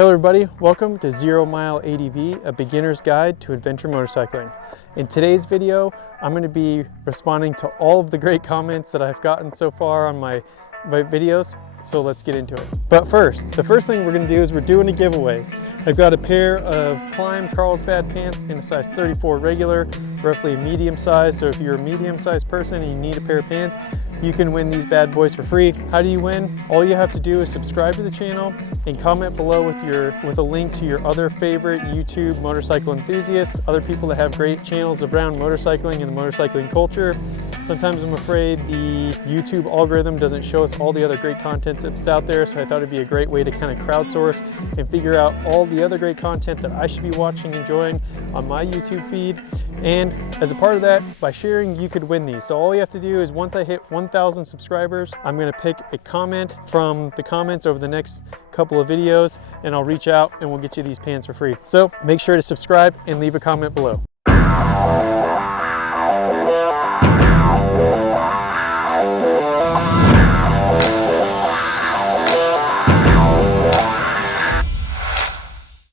Hello everybody, welcome to 0 Mile ADV, a beginner's guide to adventure motorcycling. In today's video, I'm going to be responding to all of the great comments that I've gotten so far on my videos, so let's get into it. But first, the first thing we're going to do is we're doing a giveaway. I've got a pair of Climb Carlsbad pants in a size 34 regular, roughly a medium size, so if you're a medium sized person and you need a pair of pants, you can win these bad boys for free. How do you win? All you have to do is subscribe to the channel and comment below with a link to your other favorite YouTube motorcycle enthusiasts, other people that have great channels around motorcycling and the motorcycling culture. Sometimes I'm afraid the YouTube algorithm doesn't show us all the other great content that's out there, so I thought it'd be a great way to kind of crowdsource and figure out all the other great content that I should be watching and enjoying on my YouTube feed. And as a part of that, by sharing, you could win these. So all you have to do is once I hit 1,000 subscribers, I'm going to pick a comment from the comments over the next couple of videos, and I'll reach out and we'll get you these pants for free. So make sure to subscribe and leave a comment below.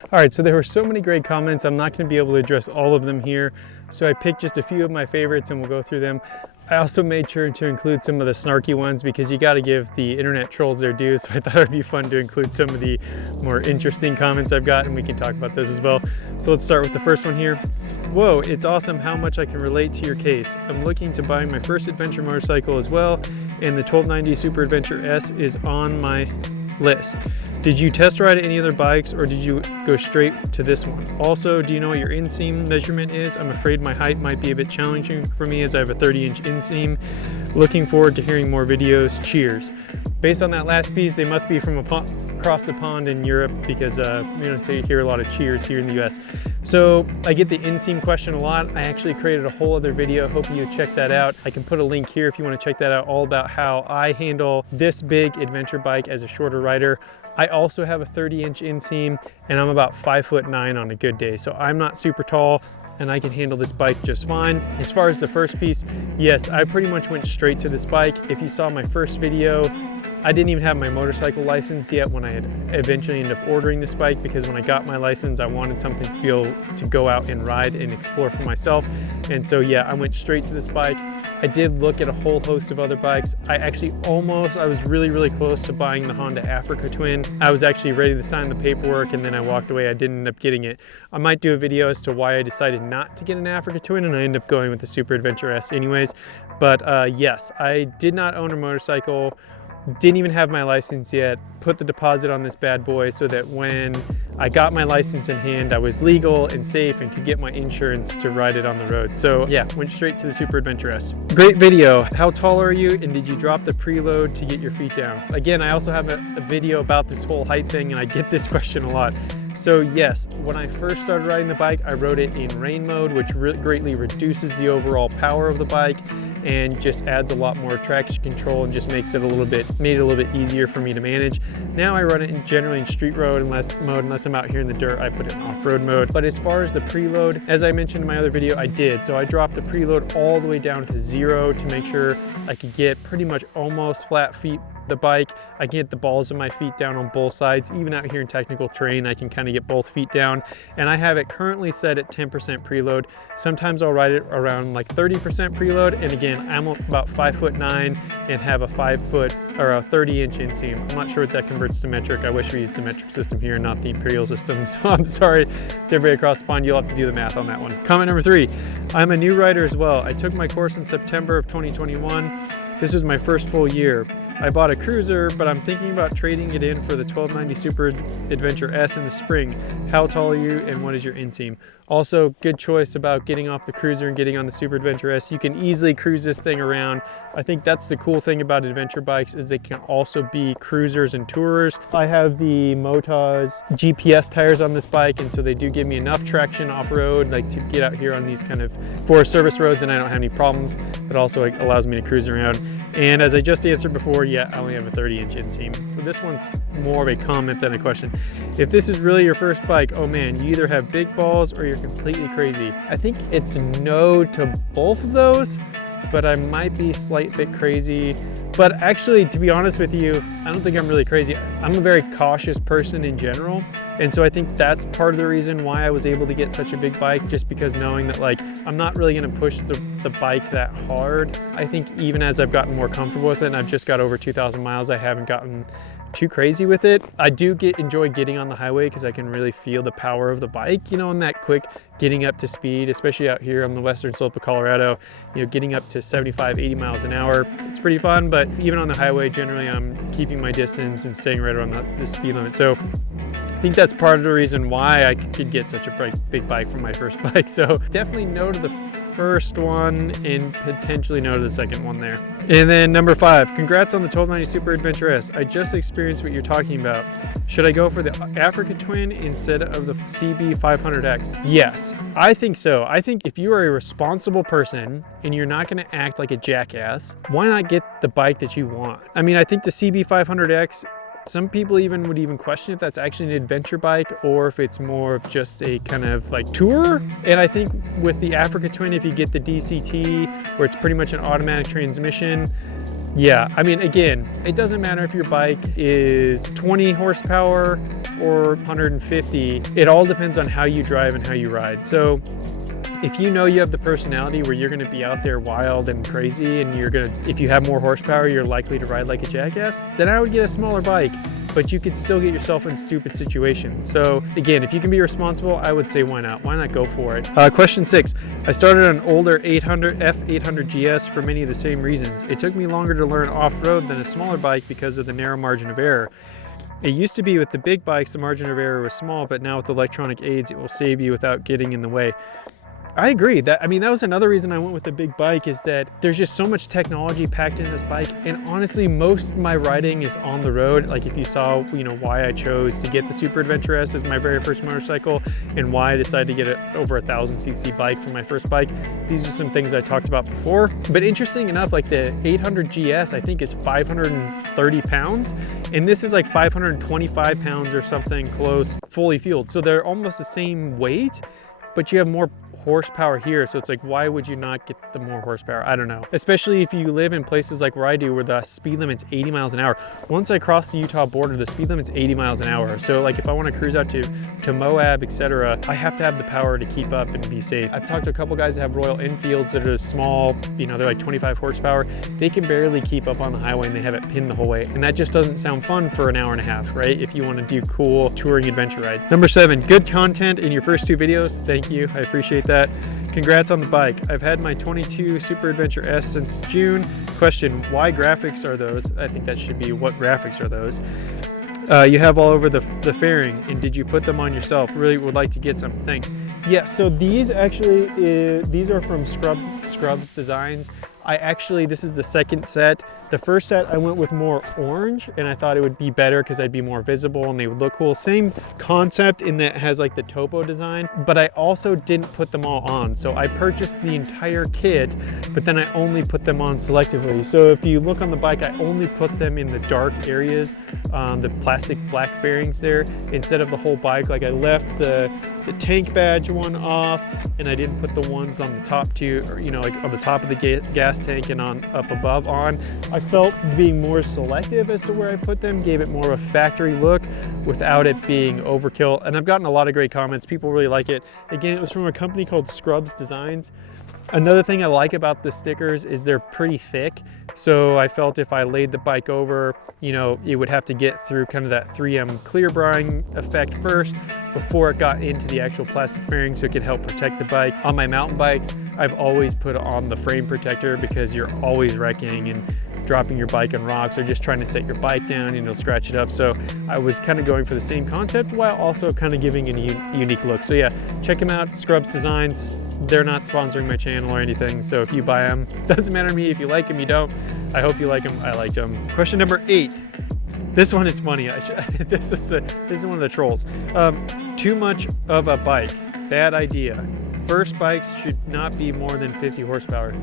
All right, so there were so many great comments. I'm not going to be able to address all of them here, so I picked just a few of my favorites and we'll go through them. I also made sure to include some of the snarky ones because you got to give the internet trolls their due, so I thought it'd be fun to include some of the more interesting comments I've got, and we can talk about those as well. So let's start with the first one here. Whoa, it's awesome how much I can relate to your case. I'm looking to buy my first adventure motorcycle as well, and the 1290 Super Adventure S is on my list. Did you test ride any other bikes or did you go straight to this one? Also, do you know what your inseam measurement is? I'm afraid my height might be a bit challenging for me as I have a 30-inch inseam. Looking forward to hearing more videos. Cheers. Based on that last piece, they must be from across the pond in Europe because we don't hear a lot of cheers here in the US. So I get the inseam question a lot. I actually created a whole other video hoping you check that out. I can put a link here if you want to check that out, all about how I handle this big adventure bike as a shorter rider. I also have a 30-inch inseam and I'm about 5'9" on a good day. So I'm not super tall and I can handle this bike just fine. As far as the first piece, yes, I pretty much went straight to this bike. If you saw my first video, I didn't even have my motorcycle license yet when I had eventually ended up ordering this bike, because when I got my license, I wanted something to be able to go out and ride and explore for myself. And so yeah, I went straight to this bike. I did look at a whole host of other bikes. I was really close to buying the Honda Africa Twin. I was actually ready to sign the paperwork and then I walked away. I didn't end up getting it. I might do a video as to why I decided not to get an Africa Twin and I ended up going with the Super Adventure S anyways. But yes, I did not own a motorcycle. Didn't even have my license yet. Put the deposit on this bad boy so that when I got my license in hand, I was legal and safe and could get my insurance to ride it on the road. So yeah, went straight to the Super Adventure S. Great video. How tall are you and did you drop the preload to get your feet down? Again, I also have a video about this whole height thing and I get this question a lot. So yes, when I first started riding the bike, I rode it in rain mode, which greatly reduces the overall power of the bike and just adds a lot more traction control and just makes it made it a little bit easier for me to manage. Now I run it generally in street road unless I'm out here in the dirt, I put it in off-road mode. But as far as the preload, as I mentioned in my other video, I did. So I dropped the preload all the way down to 0 to make sure I could get pretty much almost flat feet the bike. I can get the balls of my feet down on both sides. Even out here in technical terrain, I can kind of get both feet down. And I have it currently set at 10% preload. Sometimes I'll ride it around like 30% preload. And again, I'm about 5'9" and have a 30-inch inseam. I'm not sure what that converts to metric. I wish we used the metric system here, not the imperial system. So I'm sorry to everybody across the pond. You'll have to do the math on that one. Comment number 3. I'm a new rider as well. I took my course in September of 2021. This was my first full year. I bought a cruiser, but I'm thinking about trading it in for the 1290 Super Adventure S in the spring. How tall are you and what is your inseam? Also, good choice about getting off the cruiser and getting on the Super Adventure S. You can easily cruise this thing around. I think that's the cool thing about adventure bikes is they can also be cruisers and tourers. I have the Motoz GPS tires on this bike, and so they do give me enough traction off-road, like to get out here on these kind of Forest Service roads, and I don't have any problems, but also it allows me to cruise around. And as I just answered before, yeah, I only have a 30-inch inseam. So this one's more of a comment than a question. If this is really your first bike, oh man, you either have big balls or you're completely crazy. I think it's no to both of those. but I might be a slight bit crazy. But actually, to be honest with you, I don't think I'm really crazy. I'm a very cautious person in general. And so I think that's part of the reason why I was able to get such a big bike, just because knowing that like, I'm not really gonna push the bike that hard. I think even as I've gotten more comfortable with it, and I've just got over 2,000 miles, I haven't gotten too crazy with it. I do enjoy getting on the highway because I can really feel the power of the bike, you know, and that quick getting up to speed, especially out here on the western slope of Colorado, you know, getting up to 75, 80 miles an hour. It's pretty fun, but even on the highway, generally I'm keeping my distance and staying right around the speed limit. So I think that's part of the reason why I could get such a big bike for my first bike. So definitely no to the first one and potentially no to the second one there. And then number 5, congrats on the 1290 Super Adventure S. I just experienced what you're talking about. Should I go for the Africa Twin instead of the CB 500X? Yes, I think so. I think if you are a responsible person and you're not going to act like a jackass, why not get the bike that you want? I mean, I think the CB 500X, some people would even question if that's actually an adventure bike or if it's more of just a kind of like tour. And I think with the Africa Twin, if you get the DCT, where it's pretty much an automatic transmission, yeah, I mean, again, it doesn't matter if your bike is 20 horsepower or 150. It all depends on how you drive and how you ride. So if you know you have the personality where you're going to be out there wild and crazy, and if you have more horsepower, you're likely to ride like a jackass, then I would get a smaller bike, but you could still get yourself in stupid situations. So again, if you can be responsible, I would say why not? Why not go for it? Question 6, I started an older F800 GS for many of the same reasons. It took me longer to learn off-road than a smaller bike because of the narrow margin of error. It used to be with the big bikes, the margin of error was small, but now with electronic aids, it will save you without getting in the way. I agree. That was another reason I went with the big bike, is that there's just so much technology packed in this bike. And honestly, most of my riding is on the road. Like if you saw, you know, why I chose to get the Super Adventure S as my very first motorcycle and why I decided to get an over 1,000cc bike for my first bike, these are some things I talked about before. But interesting enough, like the 800 GS, I think is 530 pounds. And this is like 525 pounds or something close, fully fueled. So they're almost the same weight, but you have more horsepower here. So it's like, why would you not get the more horsepower? I don't know. Especially if you live in places like where I do, where the speed limit's 80 miles an hour. Once I cross the Utah border, the speed limit's 80 miles an hour. So like if I want to cruise out to Moab, etc., I have to have the power to keep up and be safe. I've talked to a couple guys that have Royal Enfields that are small, you know, they're like 25 horsepower. They can barely keep up on the highway and they have it pinned the whole way. And that just doesn't sound fun for an hour and a half, right? If you want to do cool touring adventure ride. Number 7, good content in your first 2 videos. Thank you. I appreciate that. Congrats on the bike. I've had my 22 Super Adventure S since June. Question, why graphics are those? I think that should be, what graphics are those? You have all over the fairing, and did you put them on yourself? Really would like to get some. Thanks. Yeah, so these actually, these are from Scrubs Designs. This is the second set. The first set I went with more orange, and I thought it would be better because I'd be more visible and they would look cool. Same concept in that it has like the topo design, but I also didn't put them all on. So I purchased the entire kit, but then I only put them on selectively. So if you look on the bike, I only put them in the dark areas, the plastic black fairings there, instead of the whole bike. Like I left the tank badge one off, and I didn't put the ones on the top two, or, you know, like on the top of the gas tank and on up above on. I felt being more selective as to where I put them gave it more of a factory look without it being overkill. And I've gotten a lot of great comments. People really like it. Again, it was from a company called Scrubs Designs. Another thing I like about the stickers is they're pretty thick. So I felt if I laid the bike over, you know, it would have to get through kind of that 3M clear brining effect first before it got into the actual plastic fairing, so it could help protect the bike. On my mountain bikes, I've always put on the frame protector because you're always wrecking and dropping your bike on rocks or just trying to set your bike down, you know, scratch it up. So I was kind of going for the same concept while also kind of giving a unique look. So yeah, check them out, Scrubs Designs. They're not sponsoring my channel or anything, so if you buy them, doesn't matter to me. If you like them, you don't. I hope you like them. I liked them. Question number 8. This one is funny. This is one of the trolls. Too much of a bike. Bad idea. First bikes should not be more than 50 horsepower.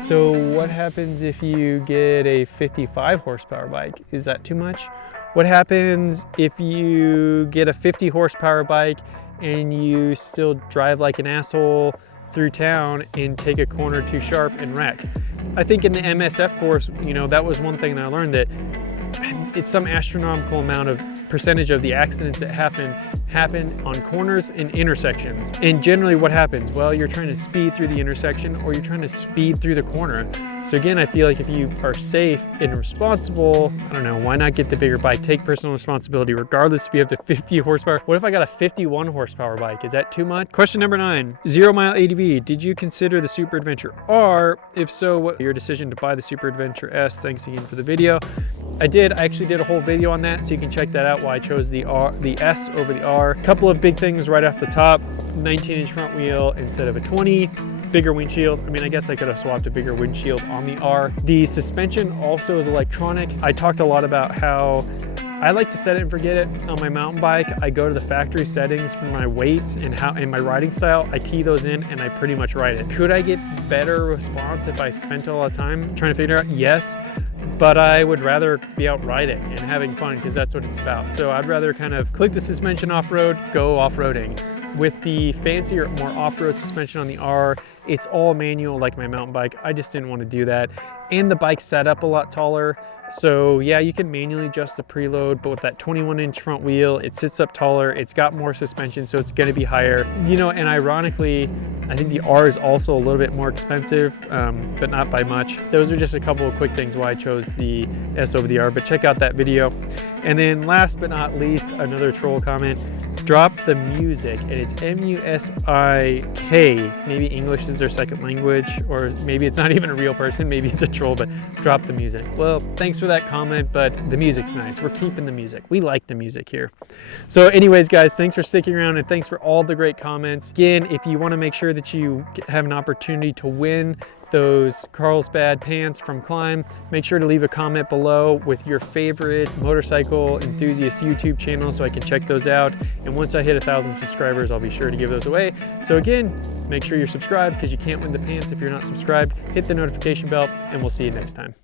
So what happens if you get a 55 horsepower bike? Is that too much? What happens if you get a 50 horsepower bike and you still drive like an asshole through town and take a corner too sharp and wreck? I think in the MSF course, you know, that was one thing that I learned, that it's some astronomical amount of percentage of the accidents that happen on corners and intersections. And generally what happens? Well, you're trying to speed through the intersection or you're trying to speed through the corner. So again, I feel like if you are safe and responsible, I don't know, why not get the bigger bike? Take personal responsibility, regardless if you have the 50 horsepower. What if I got a 51 horsepower bike? Is that too much? Question number 9, 0 mile ADV. Did you consider the Super Adventure R? If so, what your decision to buy the Super Adventure S? Thanks again for the video. I actually did a whole video on that, so you can check that out, why I chose the S over the R. Couple of big things right off the top: 19-inch front wheel instead of a 20. Bigger windshield. I mean, I guess I could have swapped a bigger windshield on the R. The suspension also is electronic. I talked a lot about how I like to set it and forget it on my mountain bike. I go to the factory settings for my weights and my riding style. I key those in and I pretty much ride it. Could I get better response if I spent a lot of time trying to figure it out? Yes, but I would rather be out riding and having fun, because that's what it's about. So I'd rather kind of click the suspension off-road, go off-roading. With the fancier, more off-road suspension on the R, it's all manual like my mountain bike. I just didn't want to do that. And the bike set up a lot taller. So yeah, you can manually adjust the preload, but with that 21-inch front wheel, it sits up taller, it's got more suspension, so it's gonna be higher. You know, and ironically, I think the R is also a little bit more expensive, but not by much. Those are just a couple of quick things why I chose the S over the R, but check out that video. And then last but not least, another troll comment: drop the music, and it's M-U-S-I-K. Maybe English is their second language, or maybe it's not even a real person, maybe it's a troll, but drop the music. Well, thanks for that comment, but the music's nice. We're keeping the music. We like the music here. So anyways, guys, thanks for sticking around and thanks for all the great comments. Again, if you want to make sure that you have an opportunity to win those Carlsbad pants from Climb, make sure to leave a comment below with your favorite motorcycle enthusiast YouTube channel so I can check those out. And once I hit 1,000 subscribers, I'll be sure to give those away. So again, make sure you're subscribed, because you can't win the pants if you're not subscribed. Hit the notification bell, and we'll see you next time.